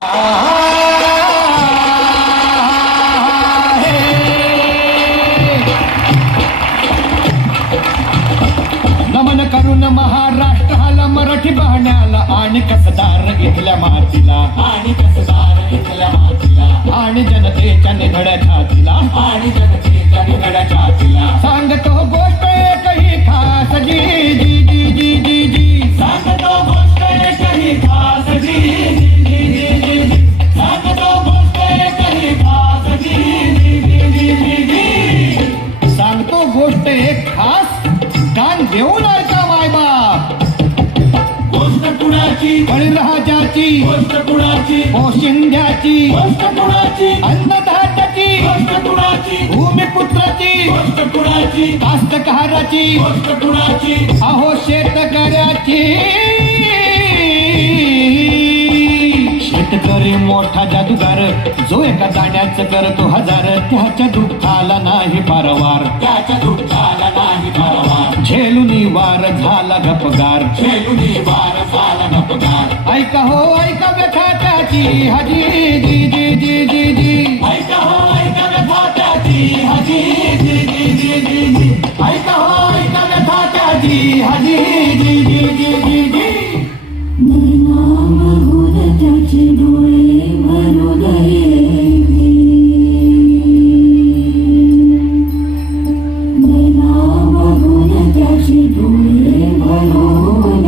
नमन करून महाराष्ट्राला मराठी पाहण्याला आणि कसदार इथल्या मातीला आणि कसदार इथल्या मातीला आणि जनतेच्या निधड्या छातीला आणि जनतेच्या निधड्या छातीला सांगतो गोष्ट एकही खास जी जी जी जी जी जी सांगतो गोष्ट एकही खास जी जी जी जी जी जी सांगतो गोष्ट एकही खास जी जी जी जी जी जी सांगतो गोष्ट एक खास कान घेऊन ऐका मायबाप गोष्ट कुणाची बळीराजाची गोष्ट कुणाची पोशिंद्याची गोष्ट कुणाची अन्नदात्याची गोष्ट कुणाची भूमिपुत्राची गोष्ट कुणाची कास्तकाराची गोष्ट कुणाची अहो शेतकऱ्याची शेतकरी मोठा जादूगार जो एका दाण्याचं करतो हजार त्याच्या दुःखाला नाही पारवार त्याच्या दुःखाला नाही परवार झेलुनी वार झाला गपगार झेलुनी वार झाला गपगार ऐका हो ऐका व्यथा त्याची हाजी जी जी जी जी जी ऐका हो ऐका व्यथा त्याची हाजी जी जी जी जी जी ऐका हो ऐका व्यथा त्याची हाजी जी जी जी जी जी त्याचे डोळे भरून बघून त्याचे डोळे भरून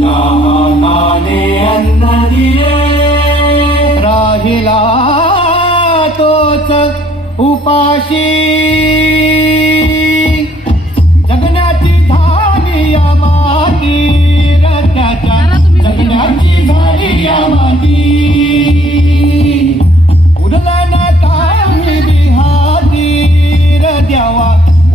शहाणे अन्न दिले राहिला तोच उपाशी जगण्याची झाली या माती रत्याच्या जगण्याची झाली या माती उरलं ना काही बिहाती रद्यावा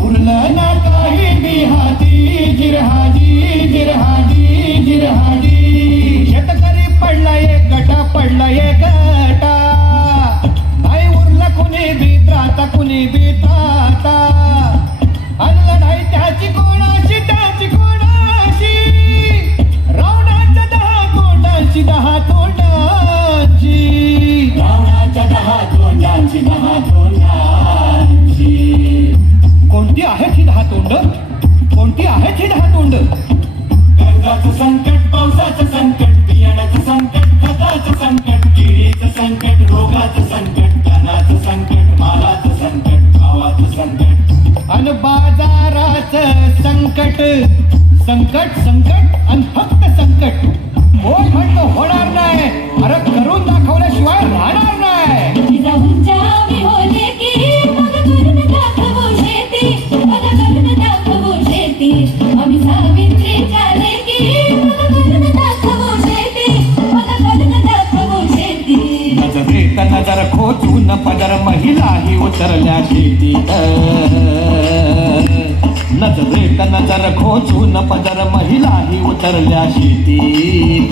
उरलं ना काही बिहाती जिरहाजी जिरहाजी जिरहाजी शेतकरी पडला एक गटा पडला एक गटा नाही उरलं कुणी बित्राता कुणी बित्राता आणलं नाही त्याची कोणाशी त्याची कोणाशी रावणाच्या 10 तोंडांची 10 तोंडांची रावणाच्या 10 तोंडांची 10 तोंडांची कोणती आहेत ही 10 तोंड कोणती आहेत ही 10 तोंड कर्जाचं संकट पावसाचं संकट बियाण्याचं संकट खताचं संकट किडीचं संकट रोगाचं संकट धनाचं संकट मालाचं संकट भावाचं संकट अन बाजाराचं संकट संकट संकट आणि फक्त संकट कोण म्हणतो होणार नाही अरे करून दाखवल्याशिवाय राहणार नाही जिजाऊंच्या विहोले की मग करून दाखवू शेती मग करून दाखवू शेती आम्ही सावित्रीच्या लेकी मग करून दाखवू शेती मग करून दाखवू शेती नजरेत नजर खोचून पदर महिलाही उतरल्या शेतीत नजरेत नजर खोचून पदर महिलाही उतरल्या शेतीत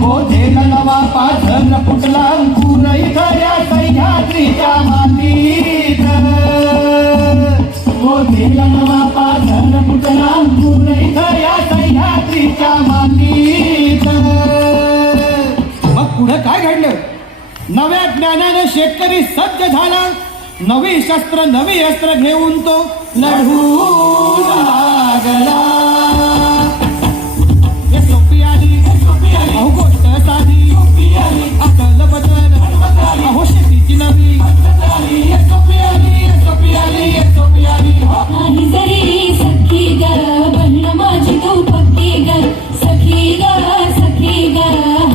कोठेला नवा पाझर फुटला अंकुर इथं या सह्याद्रीच्या मातीत कोठेला नवा पाझर फुटला अंकुर इथं या सह्याद्रीच्या मातीत मग पुढे काय घडलं नव्या ज्ञानाने शेतकरी सज्ज झाला नवी शस्त्र नवी अस्त्र घेऊन तो लढू लागला हे सोपी आली अहो गोष्ट साधी अकल बदल अहो शेतीची नवी हे सोपी आली हे सोपी आली हे सोपी आली नाही जरी सखी ग बहिण माझी तू पक्की ग सखी ग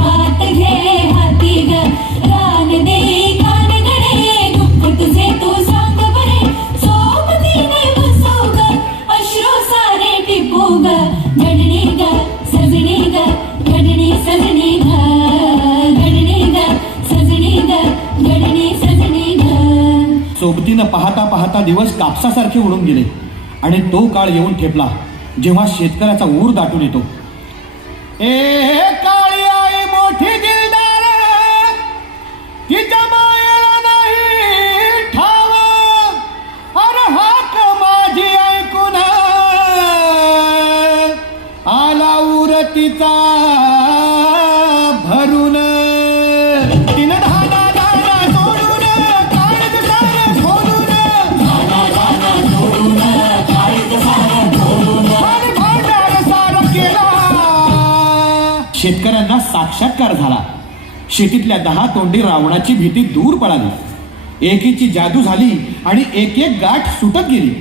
हात घे हाती ग रान दे कान गडे दुःख तुझे तू सांग बरे सोबतीने बसू ग अश्रू सारे टिपू ग घडणी ग सजणी ग घडणी सजणी ग घडणी ग सजणी ग घडणी सजणी ग सोबतीनं पाहता पाहता दिवस कापसासारखे उडून गेले आणि तो काळ येऊन ठेपला जेव्हा शेतकऱ्याचा ऊर दाटून येतो ए काळी आई मोठी दिलदार तिच्या मायेला नाही ठाव अरे हाक माझी ऐकून आला ऊर तिचा कळीचा भरून तीन धाना धाना सोडून काळज सारं सोडून आणि भांडार सारं केला. शेतकऱ्यांना साक्षात्कार झाला. शेतीतल्या 10 तोंडी रावणाची भीती दूर पळाली. एकीची जादू झाली आणि एक एक गाठ सुटत गेली.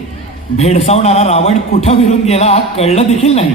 भेडसावणारा रावण कुठं विरून गेला कळलं देखील नाही.